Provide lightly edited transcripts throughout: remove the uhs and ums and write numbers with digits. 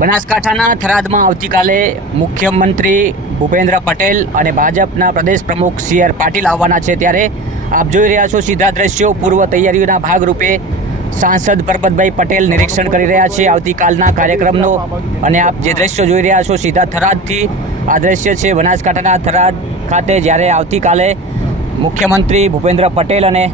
બનાસકાંઠાના થરાદમાં આવતીકાલે મુખ્યમંત્રી ભૂપેન્દ્ર પટેલ અને ભાજપના પ્રદેશ પ્રમુખ સી.આર. પાટીલ આવવાના છે, ત્યારે આપ જોઈ રહ્યા છો સીધા દ્રશ્યો. પૂર્વ તૈયારીઓના ભાગરૂપે સાંસદ પરબતભાઈ પટેલ નિરીક્ષણ કરી રહ્યા છે આવતીકાલના કાર્યક્રમનો. અને આપ જે દ્રશ્યો જોઈ રહ્યા છો સીધા થરાદથી આ દ્રશ્ય છે બનાસકાંઠાના થરાદ ખાતે, જ્યારે આવતીકાલે મુખ્યમંત્રી ભૂપેન્દ્ર પટેલ અને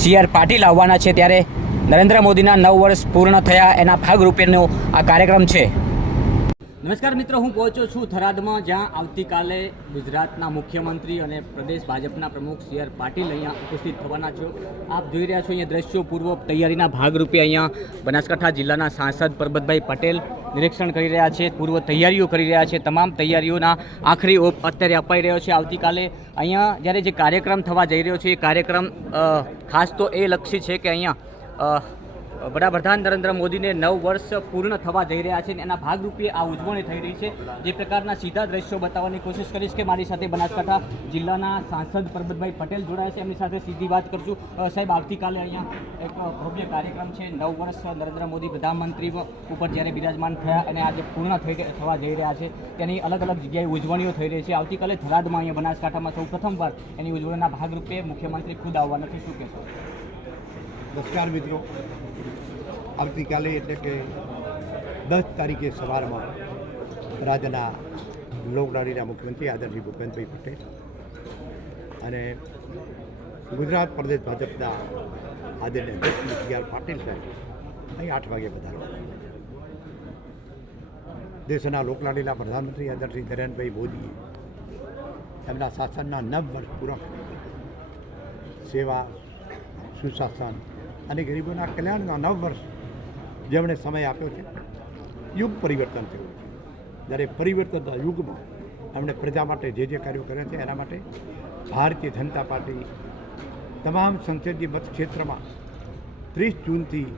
સી.આર. પાટીલ આવવાના છે, ત્યારે નરેન્દ્ર મોદીના 9 વર્ષ પૂર્ણ થયા એના ભાગરૂપેનો આ કાર્યક્રમ છે. નમસ્કાર મિત્રો, હું પહોંચ્યો છું થરાદમાં, જ્યાં આવતીકાલે ગુજરાતના મુખ્યમંત્રી અને પ્રદેશ ભાજપના પ્રમુખ સી.આર. પાટીલ અહીંયા ઉપસ્થિત થવાના છે. આપ જોઈ રહ્યા છો અહીંયા દ્રશ્યો. પૂર્વ તૈયારીના ભાગરૂપે અહીંયા બનાસકાંઠા જિલ્લાના સાંસદ પરબતભાઈ પટેલ નિરીક્ષણ કરી રહ્યા છે, પૂર્વ તૈયારીઓ કરી રહ્યા છે. તમામ તૈયારીઓના આખરી ઓપ અત્યારે અપાઈ રહ્યો છે. આવતીકાલે અહીંયા જ્યારે જે કાર્યક્રમ થવા જઈ રહ્યો છે એ કાર્યક્રમ ખાસ તો એ લક્ષી છે કે અહીંયા વડાપ્રધાન નરેન્દ્ર મોદીને 9 વર્ષ પૂર્ણ થવા જઈ રહ્યા છે, અને એના ભાગરૂપે આ ઉજવણી થઈ રહી છે. જે પ્રકારના સીધા દ્રશ્યો બતાવવાની કોશિશ કરીશ કે મારી સાથે બનાસકાંઠા જિલ્લાના સાંસદ પરબતભાઈ પટેલ જોડાયા છે, એમની સાથે સીધી વાત કરશું. સાહેબ, આવતીકાલે અહીંયા એક ભવ્ય કાર્યક્રમ છે. 9 વર્ષ નરેન્દ્ર મોદી પ્રધાનમંત્રી ઉપર જ્યારે બિરાજમાન થયા અને આજે પૂર્ણ થવા જઈ રહ્યા છે, તેની અલગ અલગ જગ્યાએ ઉજવણીઓ થઈ રહી છે. આવતીકાલે થરાદમાં અહીંયા બનાસકાંઠામાં સૌ પ્રથમવાર એની ઉજવણીના ભાગરૂપે મુખ્યમંત્રી ખુદ આવવાના છે. શું કહેશો? નમસ્કાર મિત્રો, આવતીકાલે એટલે કે 10 તારીખે સવારમાં રાજ્યના લોકલાડીના મુખ્યમંત્રી આદરણીય ભૂપેન્દ્રભાઈ પટેલ અને ગુજરાત પ્રદેશ ભાજપના આદરણીય અધ્યક્ષ સી.આર. પાટીલ સાહેબ અહીં 8 વાગે પધારવાના. દેશના લોકલાડીના પ્રધાનમંત્રી આદરણીય નરેન્દ્રભાઈ મોદીએ એમના શાસનના 9 વર્ષ પૂરા સેવા, સુશાસન અને ગરીબોના કલ્યાણના 9 વર્ષ જેમણે સમય આપ્યો છે. યુગ પરિવર્તન થયું છે. જ્યારે પરિવર્તનના યુગમાં એમણે પ્રજા માટે જે કાર્યો કર્યા છે એના માટે ભારતીય જનતા પાર્ટી તમામ સંસદીય મતક્ષેત્રમાં 30 જૂનથી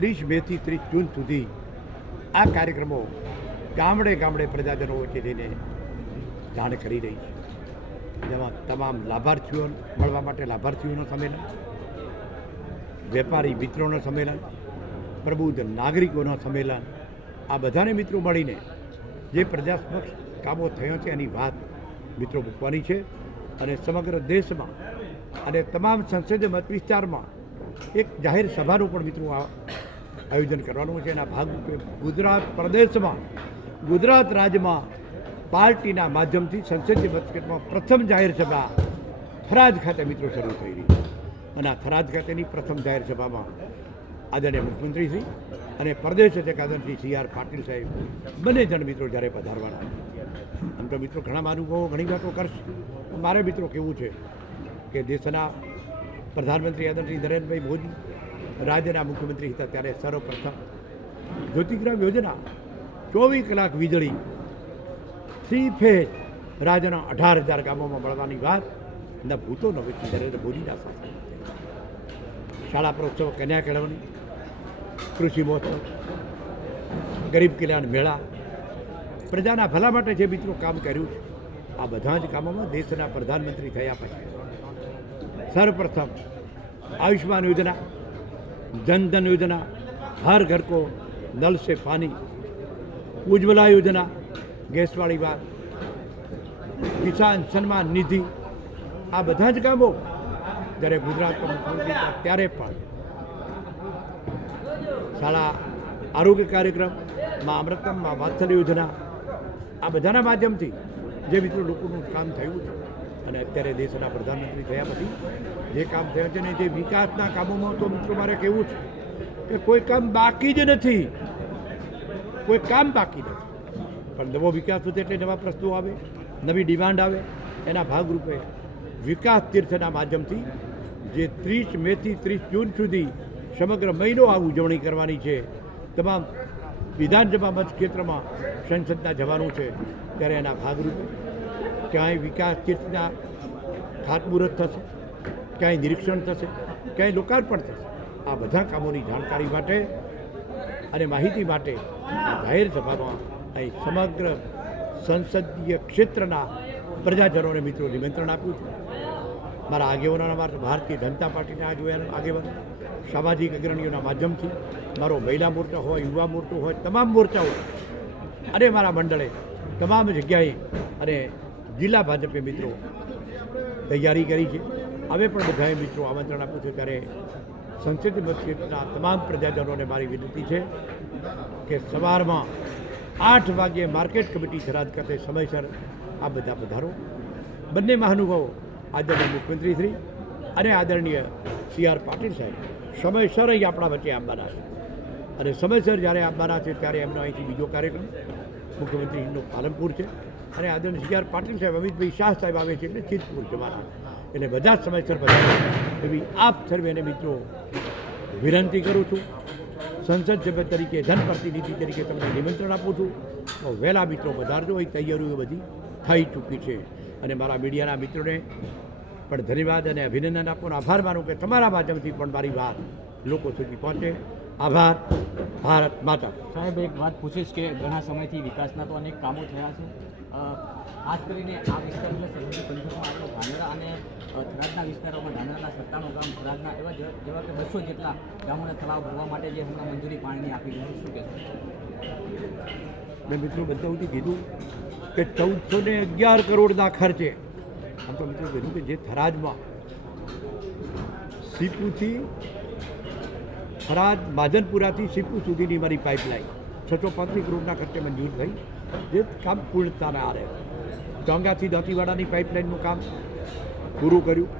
30 મેથી 30 જૂન સુધી આ કાર્યક્રમો ગામડે ગામડે પ્રજાજનો વચ્ચે જઈને જાણ કરી રહી છે. જેમાં તમામ લાભાર્થીઓ મળવા માટે લાભાર્થીઓનું સંમેલન, વેપારી મિત્રોનું સંમેલન, પ્રબુદ્ધ નાગરિકોનું સંમેલન, આ બધાને મિત્રો મળીને જે પ્રજા સમક્ષ કામો થયો છે એની વાત મિત્રો મૂકવાની છે. અને સમગ્ર દેશમાં અને તમામ સંસદીય મત વિસ્તારમાં એક જાહેર સભાનું પણ મિત્રો આયોજન કરવાનું છે. એના ભાગરૂપે ગુજરાત પ્રદેશમાં, ગુજરાત રાજ્યમાં પાર્ટીના માધ્યમથી સંસદીય મતક્ષેત્રમાં પ્રથમ જાહેર સભા થરાદ ખાતે મિત્રો શરૂ થઈ રહી છે. અને આ થરાદ ખાતેની પ્રથમ જાહેર સભામાં આદરણીય મુખ્યમંત્રીશ્રી અને પ્રદેશ અધ્યક્ષ આદરણીય સી.આર. પાટીલ સાહેબ બંને જણ મિત્રો જ્યારે પધારવાના. આમ તો મિત્રો ઘણા મહાનુભાવો ઘણી વાતો કરશે. મારે મિત્રો કહેવું છે કે દેશના પ્રધાનમંત્રી આદરણીય નરેન્દ્રભાઈ મોદી રાજ્યના મુખ્યમંત્રી હતા ત્યારે સર્વપ્રથમ જ્યોતિગ્રામ યોજના 24 કલાક વીજળી 3 ફેઝ રાજ્યના 18,000 ગામોમાં મળવાની વાત ન ભૂતો ન વિચાર નરેન્દ્ર મોદીના શાસન. શાળા પ્રવોત્સવ, કન્યા કેળવણી, કૃષિ મહોત્સવ, ગરીબ કલ્યાણ મેળા, પ્રજાના ભલા માટે જે મિત્રો કામ કર્યું છે, આ બધા જ કામોમાં દેશના પ્રધાનમંત્રી થયા પછી સર્વપ્રથમ આયુષ્માન યોજના, જનધન યોજના, હર ઘર કો નલ સે પાણી, ઉજ્જવલા યોજના, ગેસવાળી વાત, કિસાન સન્માન નિધિ, આ બધા જ કામો જ્યારે ગુજરાતમાં મુખ્યમંત્રી હતા ત્યારે પણ શાળા આરોગ્ય કાર્યક્રમ, માં અમૃતમ, માં વાત્સલ્ય યોજના, આ બધાના માધ્યમથી જે મિત્રો લોકોનું કામ થયું છે. અને અત્યારે દેશના પ્રધાનમંત્રી થયા પછી જે કામ થયા છે ને જે વિકાસના કામોમાં તો મિત્રો મારે કહેવું છે કે કોઈ કામ બાકી જ નથી, કોઈ કામ બાકી નથી. પણ નવો વિકાસ થશે એટલે નવા પ્રશ્નો આવે, નવી ડિમાન્ડ આવે. એના ભાગરૂપે વિકાસ તીર્થના માધ્યમથી જે 30 મેથી 30 જૂન સુધી સમગ્ર મહિનો આ ઉજવણી કરવાની છે. તમામ વિધાનસભા મતક્ષેત્રમાં સંસદના જવાનું છે, ત્યારે એના ભાગરૂપે ક્યાંય વિકાસ તીર્થના ખાતમુહૂર્ત થશે, ક્યાંય નિરીક્ષણ થશે, ક્યાંય લોકાર્પણ થશે. આ બધા કામોની જાણકારી માટે અને માહિતી માટે આ જાહેર સભામાં અહીં સમગ્ર સંસદીય ક્ષેત્રના પ્રજાજનોને મિત્રો નિમંત્રણ આપ્યું છે. મારા આગેવાનોના, ભારતીય જનતા પાર્ટીના આગેવાનો, સામાજિક અગ્રણીઓના માધ્યમથી, મારો મહિલા મોરચો હોય, યુવા મોરચો હોય, તમામ મોરચાઓ અને મારા મંડળે તમામ જગ્યાએ અને જિલ્લા ભાજપે મિત્રો તૈયારી કરી છે. હવે પણ બધાએ મિત્રો આમંત્રણ આપું છું ત્યારે સંસદીય મતક્ષેત્રના તમામ પ્રજાજનોને મારી વિનંતી છે કે સવારમાં 8 વાગ્યે માર્કેટ કમિટી થરાદ ખાતે સમયસર આ બધા પધારો. બંને મહાનુભાવો આદરણીય મુખ્યમંત્રી શ્રી અને આદરણીય CR પાટીલ સાહેબ સમયસર અહીં આપણા વચ્ચે આવવાના છે અને સમયસર જ્યારે આવવાના છે ત્યારે એમનો અહીંથી બીજો કાર્યક્રમ મુખ્યમંત્રીનો પાલનપુર છે અને આદરણીય CR પાટીલ સાહેબ અમિતભાઈ શાહ સાહેબ આવે છે એટલે સિદ્ધપુર જવાના, એટલે બધા જ સમયસર પધારો એવી આપ સર્વેને મિત્રો વિનંતી કરું છું. સંસદ સભ્ય તરીકે જનપ્રતિનિધિ તરીકે તમને નિમંત્રણ આપું છું તો વહેલા મિત્રો પધારજો. એ તૈયારીઓ બધી થઈ ચૂકી છે અને મારા મીડિયાના મિત્રોને પણ ધન્યવાદ અને અભિનંદન આપવાનો આભાર માનું કે તમારા માધ્યમથી પણ મારી વાત લોકો સુધી પહોંચે. આભાર. ભારત માતા. સાહેબ, એક વાત પૂછીશ કે ઘણા સમયથી વિકાસના તો અનેક કામો થયા છે, ખાસ કરીને આ વિસ્તાર એટલે સરહદી પંથકમાં આપણો ધાનેરા અને થરાદના વિસ્તારોમાં ધાનેરાના 97 ગામ, થરાદના એવા જેવા કે 200 જેટલા ગામોને તળાવ ભરવા માટે જે હમણાં મંજૂરી પાણીની આપી દીધી, શું કહેશો? મેં મિત્રો બધાથી કીધું કે 1411 કરોડના ખર્ચે આમ તો મિત્રો કીધું કે જે થરાદમાં સીપુથી થરાદ માજનપુરાથી સીપુ સુધીની મારી પાઇપલાઇન 635 કરોડના ખર્ચે મંજૂર થઈ, જે કામ પૂર્ણતાના આરે. ચોંગાથી દાંતીવાડાની પાઇપલાઇનનું કામ પૂરું કર્યું.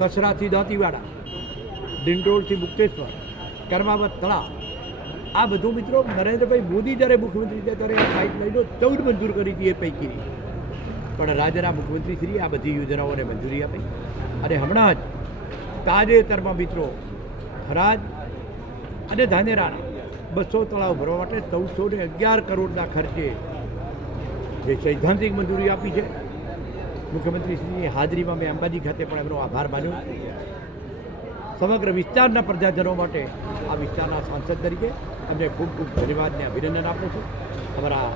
કસરાથી દાંતીવાડા, ડિંડોળથી મુક્તેશ્વર, કર્માવત તળાવ, આ બધું મિત્રો નરેન્દ્રભાઈ મોદી જ્યારે મુખ્યમંત્રી હતા ત્યારે પાઇપલાઇનો 14 મંજૂર કરી હતી એ પૈકીની. પણ રાજ્યના મુખ્યમંત્રીશ્રીએ આ બધી યોજનાઓને મંજૂરી આપી અને હમણાં જ તાજેતરમાં મિત્રો થરાદ અને ધાનેરાના 200 તળાવ ભરવા માટે 1411 કરોડના ખર્ચે જે સૈદ્ધાંતિક મંજૂરી આપી છે. મુખ્યમંત્રીશ્રીની હાજરીમાં મેં અંબાજી ખાતે પણ એમનો આભાર માન્યો. સમગ્ર વિસ્તારના પ્રજાજનો માટે આ વિસ્તારના સાંસદ તરીકે એમને ખૂબ ખૂબ ધન્યવાદને અભિનંદન આપું છું. અમારા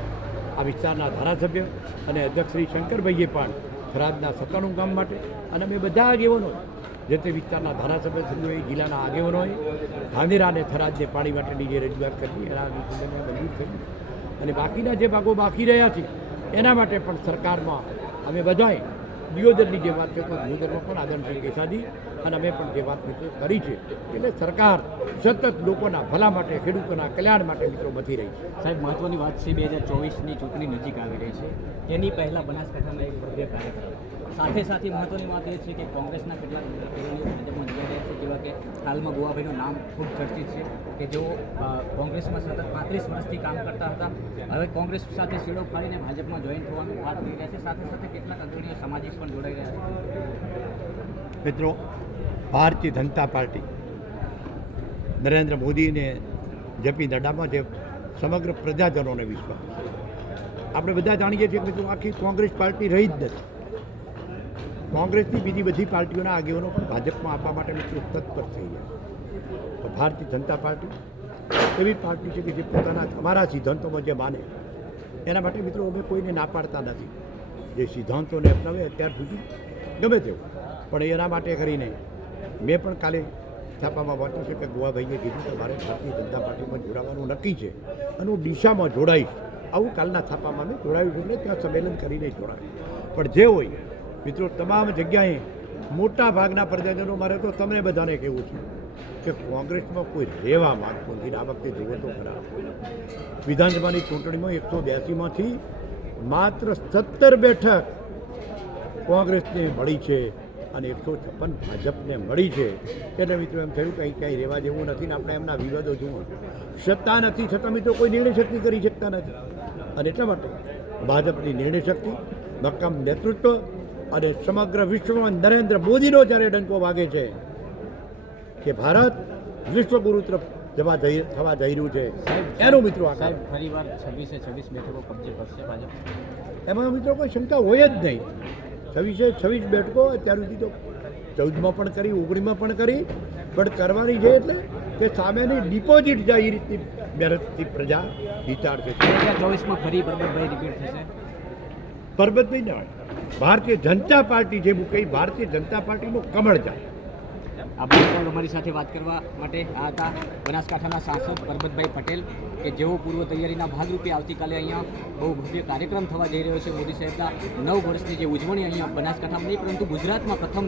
આ વિસ્તારના ધારાસભ્ય અને અધ્યક્ષ શ્રી શંકરભાઈએ પણ થરાદના 97 ગામ માટે અને અમે બધા આગેવાનો જે તે વિસ્તારના ધારાસભ્યશ્રીઓએ, જિલ્લાના આગેવાનોએ ધાનેરા અને થરાદને પાણી માટેની જે રજૂઆત કરી એના મંજૂર થઈ અને બાકીના જે ભાગો બાકી રહ્યા છે એના માટે પણ સરકારમાં અમે બધાએ નિયોજનની જે વાત છે તો નિયોજનમાં પણ આદરણીય કેસાજી અને અમે પણ જે વાત મિત્રો કરી છે એટલે સરકાર સતત લોકોના ભલા માટે, ખેડૂતોના કલ્યાણ માટે મિત્રો બધી રહી છે. સાહેબ, મહત્વની વાત છે 2024ની ચૂંટણી નજીક આવી રહી છે, એની પહેલાં બનાસકાંઠામાં એક ભવ્ય કાર્યક્રમ. સાથે સાથે મહત્વની વાત એ છે કે કોંગ્રેસના કેટલાક અગ્રણીઓ ભાજપમાં જોડાઈ રહ્યા છે, જેવા કે હાલમાં ગોવાભાઈનું નામ ખૂબ ચર્ચિત છે કે જેઓ કોંગ્રેસમાં સતત 35 વર્ષથી કામ કરતા હતા, હવે કોંગ્રેસ સાથે શેડો ફાડીને ભાજપમાં જોઈન થવાનું વાત કરી રહ્યા છે. સાથે સાથે કેટલાક અગ્રણીઓ સામાજિક પણ જોડાઈ રહ્યા છે. મિત્રો, ભારતીય જનતા પાર્ટી નરેન્દ્ર મોદીને જેપી નડ્ડામાં જે સમગ્ર પ્રજાજનોને વિશ્વાસ, આપણે બધા જાણીએ છીએ કે મિત્રો આખી કોંગ્રેસ પાર્ટી રહી જ નથી. કોંગ્રેસની બીજી બધી પાર્ટીઓના આગેવાનો પણ ભાજપમાં આપવા માટે મિત્રો તત્પર થઈ ગયા. તો ભારતીય જનતા પાર્ટી એવી પાર્ટી છે કે જે પોતાના અમારા સિદ્ધાંતોમાં જે માને એના માટે મિત્રો અમે કોઈને ના પાડતા નથી. જે સિદ્ધાંતોને અપનાવે અત્યાર સુધી ગમે તેવું, પણ એના માટે કરીને મેં પણ કાલે છાપામાં વાંચ્યું છે કે ગોવાભાઈએ કીધું કે મારે ભારતીય જનતા પાર્ટીમાં જોડાવાનું નક્કી છે અને હું દિશામાં જોડાઈશ. આવું કાલના છાપામાં મેં જોડાયું છે એટલે ત્યાં સંમેલન કરીને જોડાયું. પણ જે હોય મિત્રો તમામ જગ્યાએ મોટા ભાગના પ્રજાજનો મારે તો તમને બધાને કહેવું છે કે કોંગ્રેસમાં કોઈ રહેવા માગતું નથી. આ વખતે જુઓ તો ખરા, વિધાનસભાની ચૂંટણીમાં 182માંથી માત્ર 17 બેઠક કોંગ્રેસને મળી છે અને 156 ભાજપને મળી છે. એટલે મિત્રો એમ થયું કે અહીં ક્યાંય રહેવા જેવું નથી ને આપણે એમના વિવાદો જુઓ. સત્તા નથી છતાં મિત્રો કોઈ નિર્ણય શક્તિ કરી શકતા નથી અને એટલા માટે ભાજપની નિર્ણય શક્તિ, મક્કમ નેતૃત્વ અને સમગ્ર વિશ્વમાં નરેન્દ્ર મોદીનો જ્યારે ડંકો વાગે છે કે ભારત વિશ્વગુરુ તરફ થવા જઈ રહ્યું છે એનો મિત્રો આ સાહેબ, ફરીવાર 26 બેઠકો કબજે કરશે ભાજપ? એમાં મિત્રો કોઈ શંકા હોય જ નહીં. 26 બેઠકો અત્યાર સુધી તો 14માં પણ કરી, 19માં પણ કરી, પણ કરવાની છે એટલે કે સામેની ડિપોઝિટ જાય એ રીતની મહેનતથી પ્રજા વિચારશે. 2024માં ફરી પરબતભાઈ રિપીટ થશે? પરબત નહીં જવાય. ભારતીય જનતા પાર્ટી જે મૂકે ભારતીય જનતા પાર્ટીનું કમળ જાય. આભાર સૌ અમારી સાથે વાત કરવા માટે આ હતા બનાસકાંઠાના સાંસદ પરબતભાઈ પટેલ કે જેઓ પૂર્વ તૈયારીના ભાગરૂપે આવતીકાલે અહીંયા બહુ ભવ્ય કાર્યક્રમ થવા જઈ રહ્યો છે. મોદી સાહેબના 9 વર્ષની જે ઉજવણી અહીંયા બનાસકાંઠામાં નહીં પરંતુ ગુજરાતમાં પ્રથમ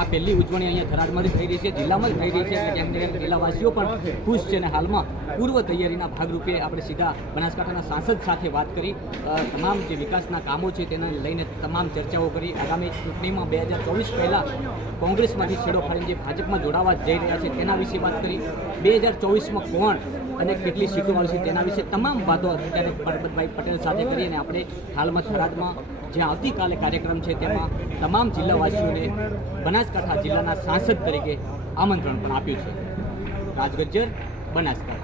આ પહેલી ઉજવણી અહીંયા થરાદમાં જ થઈ રહી છે, જિલ્લામાં જ થઈ રહી છે. એટલે ક્યાંક ને ક્યાંક જિલ્લાવાસીઓ પણ ખુશ છે અને હાલમાં પૂર્વ તૈયારીના ભાગરૂપે આપણે સીધા બનાસકાંઠાના સાંસદ સાથે વાત કરી તમામ જે વિકાસના કામો છે તેને લઈને તમામ ચર્ચાઓ કરી. આગામી ચૂંટણીમાં 2024 પહેલાં કોંગ્રેસમાંથી છેડો ફાડીને જે ભાજપમાં જોડાવા જઈ રહ્યા છે તેના વિશે વાત કરી. 2024માં કોણ અને કેટલી સીટો આવશે તેના વિશે તમામ વાતો અત્યારે પરબતભાઈ પટેલ સાથે કરી અને આપણે હાલમાં થરાદમાં જ્યાં આવતીકાલે કાર્યક્રમ છે તેમાં તમામ જિલ્લાવાસીઓને બનાસકાંઠા જિલ્લાના સાંસદ તરીકે આમંત્રણ પણ આપ્યું છે. રાજગજ્જર, બનાસકાંઠા.